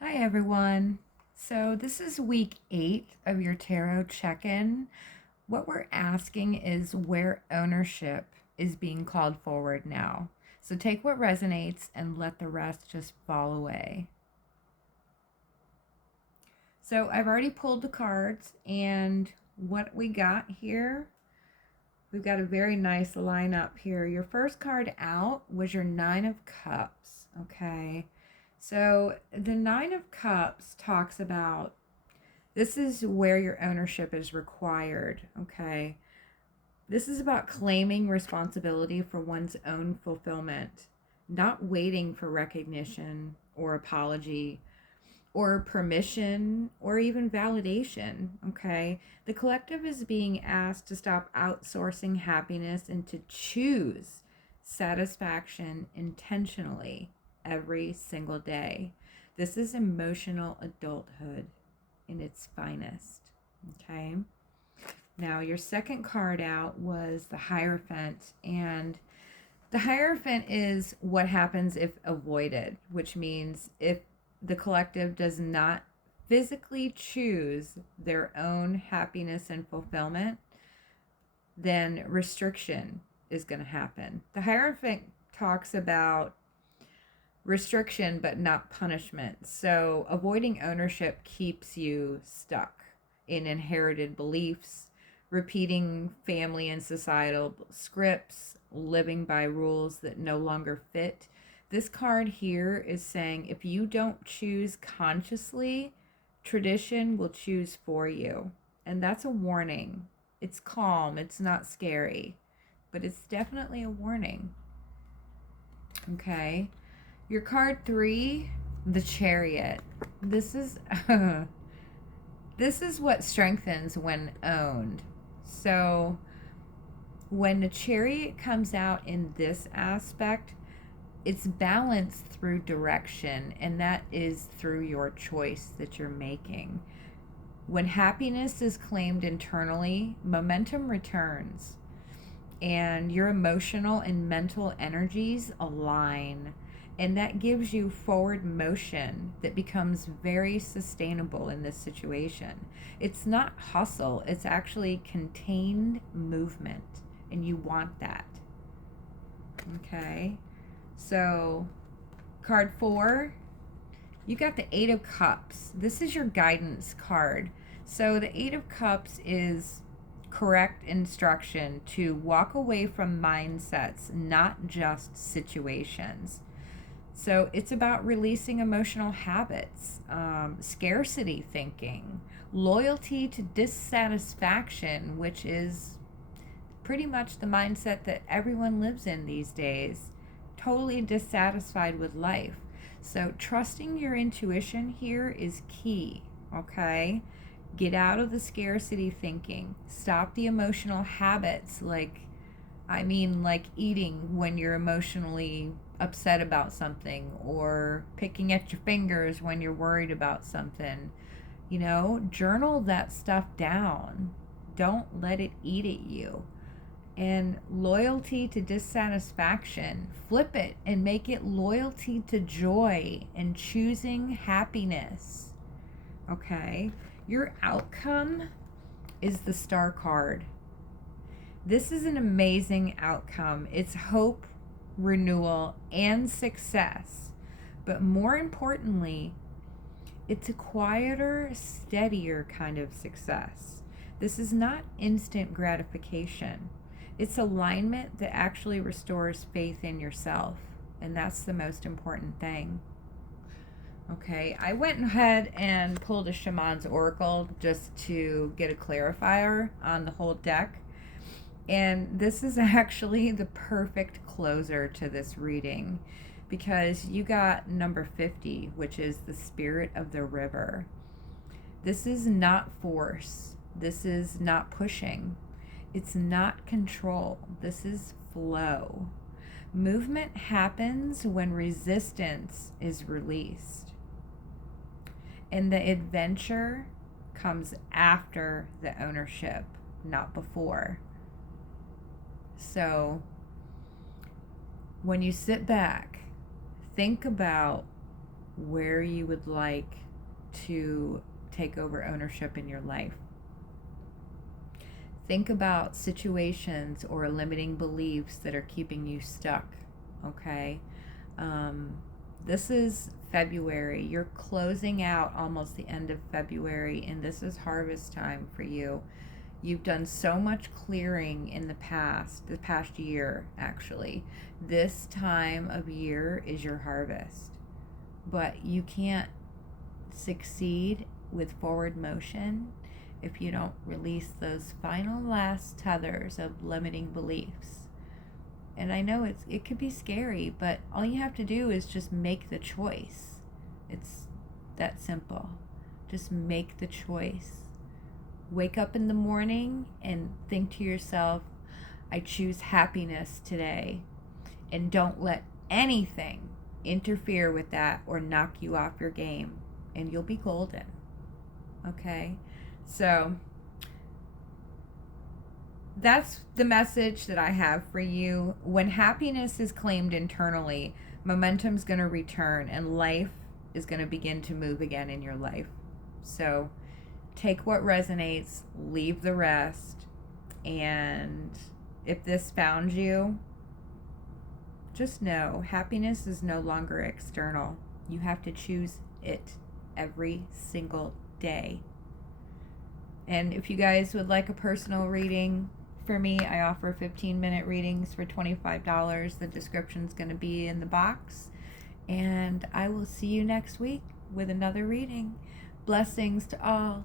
Hi, everyone. So, this is week 8 of your tarot check in. What we're asking is where ownership is being called forward now. So, take what resonates and let the rest just fall away. So, I've already pulled the cards, and what we got here, we've got a very nice lineup here. Your first card out was your Nine of Cups. Okay. So, the Nine of Cups talks about this is where your ownership is required, okay? This is about claiming responsibility for one's own fulfillment, not waiting for recognition or apology or permission or even validation, okay? The collective is being asked to stop outsourcing happiness and to choose satisfaction intentionally every single day. This is emotional adulthood in its finest. Okay. Now, your second card out was the Hierophant. And the Hierophant is what happens if avoided, which means if the collective does not physically choose their own happiness and fulfillment, then restriction is going to happen. The Hierophant talks about restriction but not punishment. So avoiding ownership keeps you stuck in inherited beliefs, repeating family and societal scripts, living by rules that no longer fit. This card here is saying if you don't choose consciously, tradition will choose for you. And that's a warning. It's calm, it's not scary, but it's definitely a warning. Okay. Your card 3, the Chariot. This is this is what strengthens when owned. So when the Chariot comes out in this aspect, it's balanced through direction, and that is through your choice that you're making. When happiness is claimed internally, momentum returns and your emotional and mental energies align. And that gives you forward motion that becomes very sustainable in this situation. It's not hustle, it's actually contained movement. And you want that. Okay. So, card 4, you got the Eight of Cups. This is your guidance card. So, the Eight of Cups is correct instruction to walk away from mindsets, not just situations. So it's about releasing emotional habits, scarcity thinking, loyalty to dissatisfaction, which is pretty much the mindset that everyone lives in these days, totally dissatisfied with life. So trusting your intuition here is key, okay? Get out of the scarcity thinking. Stop the emotional habits like eating when you're emotionally upset about something or picking at your fingers when you're worried about something. Journal that stuff down. Don't let it eat at you. And loyalty to dissatisfaction, flip it and make it loyalty to joy and choosing happiness. Okay? Your outcome is the Star card. This is an amazing outcome. It's hope, renewal, and success. But more importantly, it's a quieter, steadier kind of success. This is not instant gratification. It's alignment that actually restores faith in yourself. And that's the most important thing. Okay, I went ahead and pulled a Shaman's Oracle just to get a clarifier on the whole deck. And this is actually the perfect closer to this reading because you got number 50, which is the spirit of the river. This is not force. This is not pushing. It's not control. This is flow. Movement happens when resistance is released. And the adventure comes after the ownership, not before. So, when you sit back, think about where you would like to take over ownership in your life. Think about situations or limiting beliefs that are keeping you stuck, okay? This is February. You're closing out almost the end of February, and this is harvest time for you. You've done so much clearing in the past year, actually. This time of year is your harvest. But you can't succeed with forward motion if you don't release those final last tethers of limiting beliefs. And I know it could be scary, but all you have to do is just make the choice. It's that simple. Just make the choice. Wake up in the morning and think to yourself, I choose happiness today. And don't let anything interfere with that or knock you off your game. And you'll be golden. Okay? So that's the message that I have for you. When happiness is claimed internally, momentum's going to return and life is going to begin to move again in your life. So take what resonates, leave the rest. And if this found you, just know happiness is no longer external. You have to choose it every single day. And if you guys would like a personal reading for me, I offer 15-minute readings for $25. The description's going to be in the box. And I will see you next week with another reading. Blessings to all.